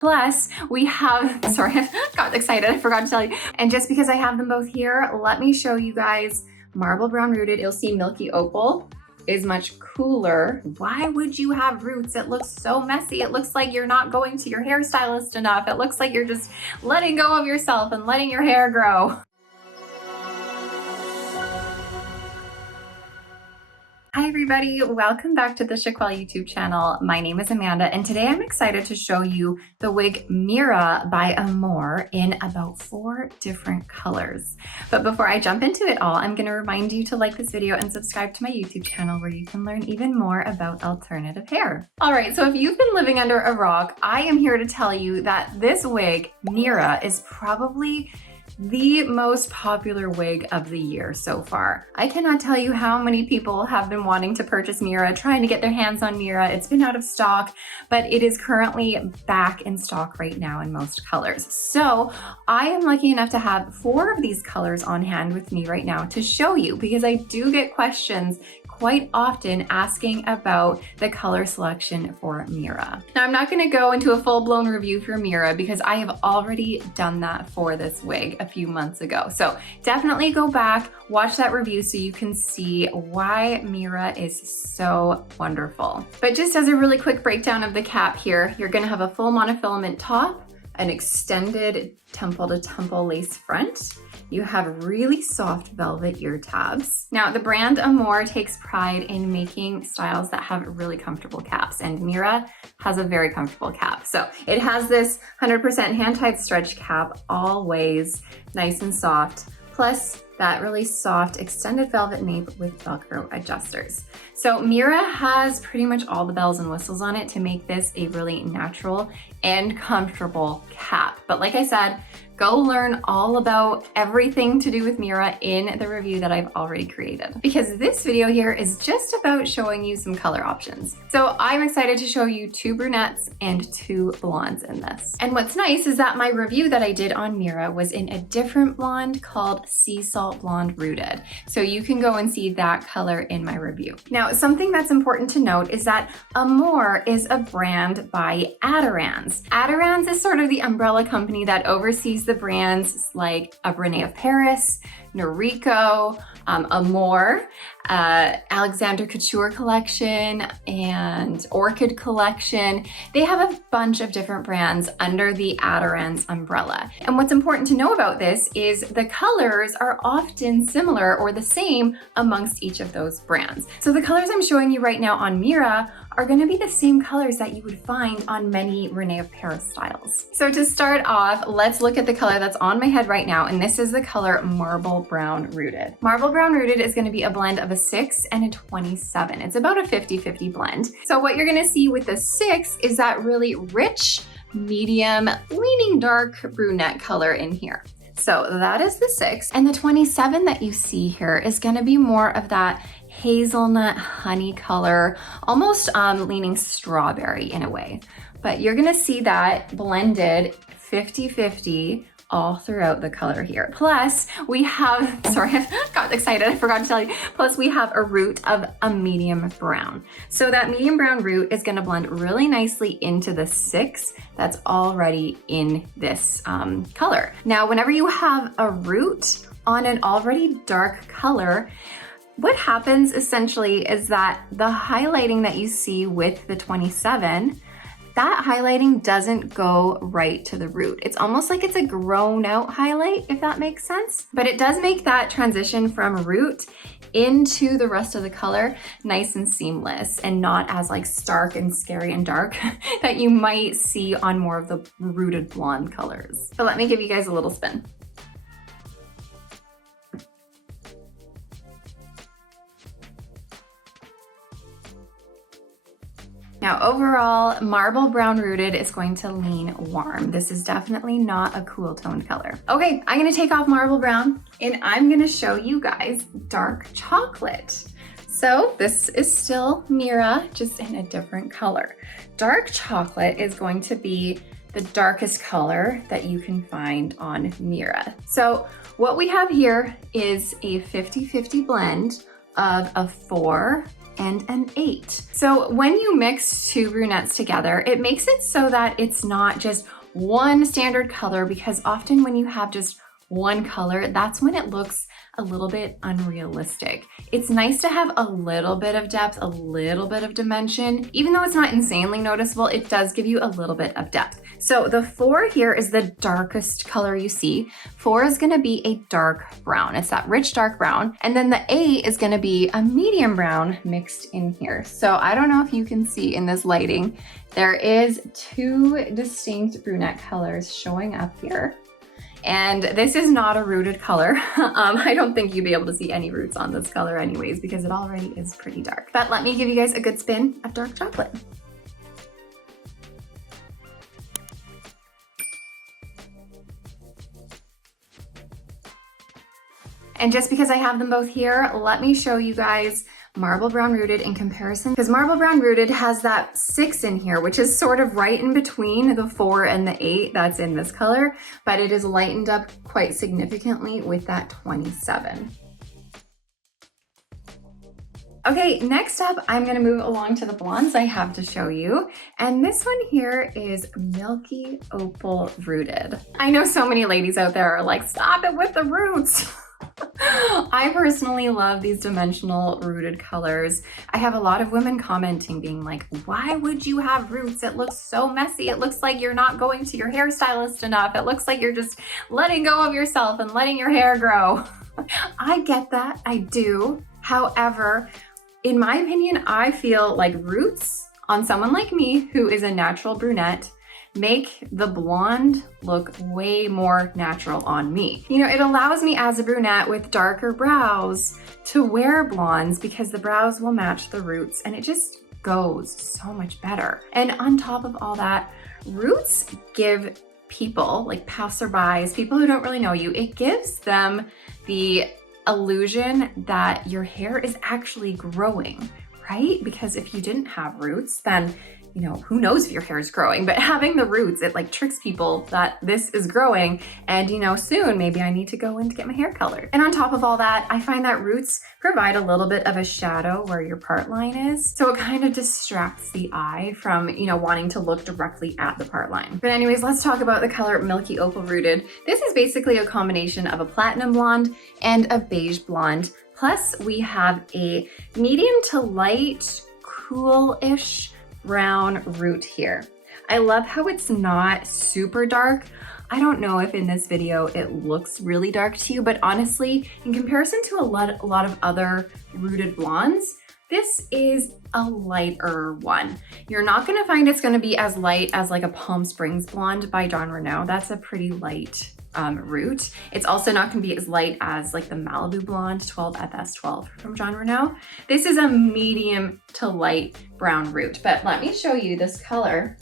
Plus, we have, sorry, I got excited, I forgot to tell you. And just because I have them both here, let me show you guys Marble Brown Rooted. You'll see Milky Opal is much cooler. Why would you have roots? It looks so messy. It looks like you're not going to your hairstylist enough. It looks like you're just letting go of yourself and letting your hair grow. Hi everybody, welcome back to the Chiquel YouTube channel. My name is Amanda and today I'm excited to show you the wig Mira by Amore in about 4 different colors. But before I jump into it all, I'm going to remind you to like this video and subscribe to my YouTube channel where you can learn even more about alternative hair. Alright, so if you've been living under a rock, I am here to tell you that this wig, Mira, is probably the most popular wig of the year so far. I cannot tell you how many people have been wanting to purchase Mira, trying to get their hands on Mira. It's been out of stock, but it is currently back in stock right now in most colors. So I am lucky enough to have 4 of these colors on hand with me right now to show you, because I do get questions quite often asking about the color selection for Mira. Now, I'm not going to go into a full-blown review for Mira because I have already done that for this wig a few months ago. So definitely go back, watch that review so you can see why Mira is so wonderful. But just as a really quick breakdown of the cap here, you're going to have a full monofilament top, an extended temple to temple lace front. You have really soft velvet ear tabs. Now, the brand Amore takes pride in making styles that have really comfortable caps, and Mira has a very comfortable cap. So it has this 100% hand-tied stretch cap, always nice and soft, plus that really soft extended velvet nape with Velcro adjusters. So Mira has pretty much all the bells and whistles on it to make this a really natural and comfortable cap. But like I said, go learn all about everything to do with Mira in the review that I've already created, because this video here is just about showing you some color options. So I'm excited to show you 2 brunettes and 2 blondes in this. And what's nice is that my review that I did on Mira was in a different blonde called Sea Salt Blonde Rooted. So you can go and see that color in my review. Now, something that's important to note is that Amore is a brand by Adorans. Adorans is sort of the umbrella company that oversees the brands like Brene of Paris, Noriko, Amore, Alexander Couture collection, and Orchid collection. They have a bunch of different brands under the Adorans umbrella. And what's important to know about this is the colors are often similar or the same amongst each of those brands. So the colors I'm showing you right now on Mira are going to be the same colors that you would find on many Rene of Paris styles. So to start off, let's look at the color that's on my head right now, and this is the color Marble Brown Rooted. Marble Brown Rooted is going to be a blend of a 6 and a 27. It's about a 50-50 blend. So what you're going to see with the 6 is that really rich, medium, leaning dark brunette color in here. So that is the 6, and the 27 that you see here is going to be more of that hazelnut honey color, almost leaning strawberry in a way. But you're gonna see that blended 50-50 all throughout the color here. Plus we have, sorry, I got excited, I forgot to tell you. Plus we have a root of a medium brown. So that medium brown root is gonna blend really nicely into the 6 that's already in this color. Now, whenever you have a root on an already dark color, what happens essentially is that the highlighting that you see with the 27, that highlighting doesn't go right to the root. It's almost like it's a grown out highlight, if that makes sense. But it does make that transition from root into the rest of the color nice and seamless and not as like stark and scary and dark that you might see on more of the rooted blonde colors. So let me give you guys a little spin. Now overall, Marble Brown Rooted is going to lean warm. This is definitely not a cool toned color. Okay, I'm gonna take off Marble Brown and I'm gonna show you guys Dark Chocolate. So this is still Mira, just in a different color. Dark Chocolate is going to be the darkest color that you can find on Mira. So what we have here is a 50-50 blend of a 4 and an 8. So when you mix two brunettes together, it makes it so that it's not just one standard color, because often when you have just one color, that's when it looks a little bit unrealistic. It's nice to have a little bit of depth, a little bit of dimension. Even though it's not insanely noticeable, it does give you a little bit of depth. So the 4 here is the darkest color you see. 4 is gonna be a dark brown. It's that rich dark brown. And then the 8 is gonna be a medium brown mixed in here. So I don't know if you can see in this lighting, there is 2 distinct brunette colors showing up here. And this is not a rooted color. I don't think you'd be able to see any roots on this color anyways, because it already is pretty dark. But let me give you guys a good spin of dark chocolate. And just because I have them both here, let me show you guys Marble Brown Rooted in comparison, because Marble Brown Rooted has that 6 in here, which is sort of right in between the 4 and the 8 that's in this color, but it is lightened up quite significantly with that 27. Okay, next up, I'm gonna move along to the blondes I have to show you. And this one here is Milky Opal Rooted. I know so many ladies out there are like, stop it with the roots. I personally love these dimensional rooted colors. I have a lot of women commenting being like, why would you have roots? It looks so messy. It looks like you're not going to your hairstylist enough. It looks like you're just letting go of yourself and letting your hair grow. I get that, I do. However, in my opinion, I feel like roots on someone like me who is a natural brunette make the blonde look way more natural on me. You know, it allows me as a brunette with darker brows to wear blondes because the brows will match the roots and it just goes so much better. And on top of all that, roots give people, like passerbys, people who don't really know you, it gives them the illusion that your hair is actually growing, right? Because if you didn't have roots, then you know, who knows if your hair is growing, but having the roots, it like tricks people that this is growing and you know, soon maybe I need to go in to get my hair colored. And on top of all that, I find that roots provide a little bit of a shadow where your part line is. So it kind of distracts the eye from, you know, wanting to look directly at the part line. But anyways, let's talk about the color Milky Opal Rooted. This is basically a combination of a platinum blonde and a beige blonde. Plus we have a medium to light, cool-ish brown root here. I love how it's not super dark. I don't know if in this video it looks really dark to you, but honestly, in comparison to a lot of other rooted blondes, this is a lighter one. You're not gonna find it's gonna be as light as like a Palm Springs blonde by Jon Renau. That's a pretty light root. It's also not gonna be as light as like the Malibu Blonde 12FS12 from Jon Renau. This is a medium to light brown root, but let me show you this color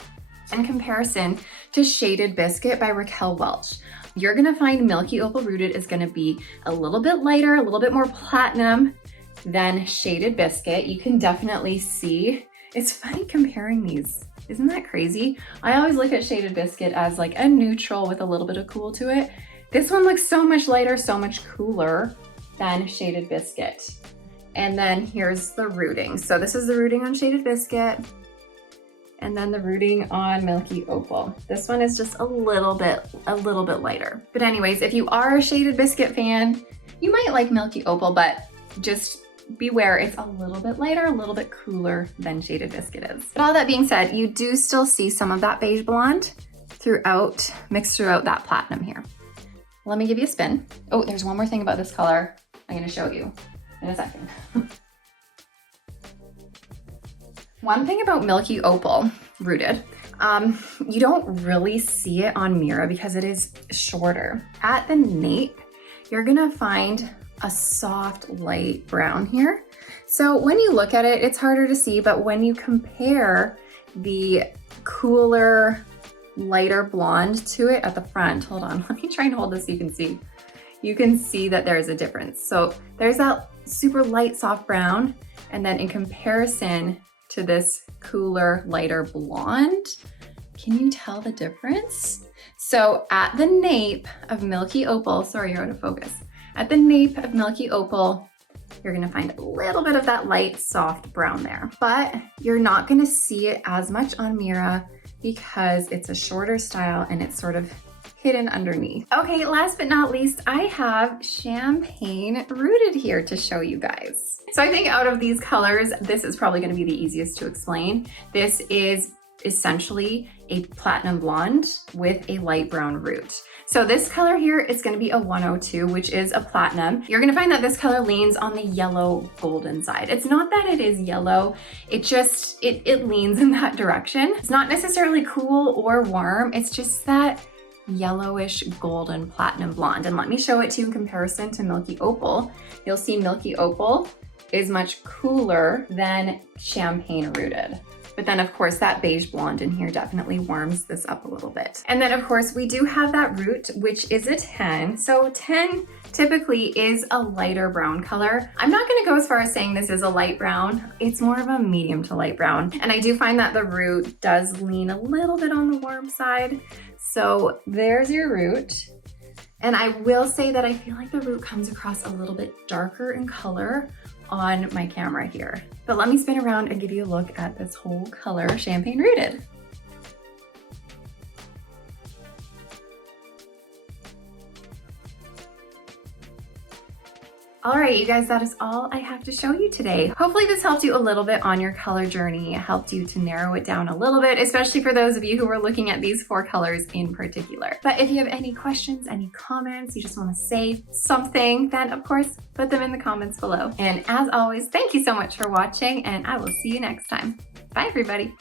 in comparison to Shaded Biscuit by Raquel Welch. You're gonna find Milky Opal Rooted is gonna be a little bit lighter, a little bit more platinum than Shaded Biscuit. You can definitely see, it's funny comparing these. Isn't that crazy? I always look at Shaded Biscuit as like a neutral with a little bit of cool to it. This one looks so much lighter, so much cooler than Shaded Biscuit. And then here's the rooting. So this is the rooting on Shaded Biscuit, and then the rooting on Milky Opal. This one is just a little bit lighter. But anyways, if you are a Shaded Biscuit fan, you might like Milky Opal, but just beware, it's a little bit lighter, a little bit cooler than Shaded Biscuit is. But all that being said, you do still see some of that beige blonde mixed throughout that platinum here. Let me give you a spin. Oh, there's one more thing about this color I'm gonna show you in a second. One thing about Milky Opal Rooted, you don't really see it on Mira because it is shorter. At the nape, you're gonna find a soft light brown here. So when you look at it, it's harder to see, but when you compare the cooler, lighter blonde to it at the front, hold on, let me try and hold this so you can see. You can see that there's a difference. So there's that super light, soft brown, and then in comparison to this cooler, lighter blonde, can you tell the difference? So at the nape of Milky Opal, sorry, you're out of focus. At the nape of Milky Opal, you're gonna find a little bit of that light, soft brown there. But you're not gonna see it as much on Mira because it's a shorter style and it's sort of hidden underneath. Okay, last but not least, I have Champagne Rooted here to show you guys. So I think out of these colors, this is probably gonna be the easiest to explain. This is essentially a platinum blonde with a light brown root. So this color here is gonna be a 102, which is a platinum. You're gonna find that this color leans on the yellow golden side. It's not that it is yellow, it leans in that direction. It's not necessarily cool or warm, it's just that yellowish golden platinum blonde. And let me show it to you in comparison to Milky Opal. You'll see Milky Opal is much cooler than Champagne Rooted. But then of course that beige blonde in here definitely warms this up a little bit. And then of course we do have that root, which is a 10. So 10 typically is a lighter brown color. I'm not gonna go as far as saying this is a light brown. It's more of a medium to light brown. And I do find that the root does lean a little bit on the warm side. So there's your root. And I will say that I feel like the root comes across a little bit darker in color on my camera here. But let me spin around and give you a look at this whole color, Champagne Rooted. All right, you guys, that is all I have to show you today. Hopefully this helped you a little bit on your color journey, helped you to narrow it down a little bit, especially for those of you who were looking at these 4 colors in particular. But if you have any questions, any comments, you just want to say something, then of course, put them in the comments below. And as always, thank you so much for watching, and I will see you next time. Bye, everybody.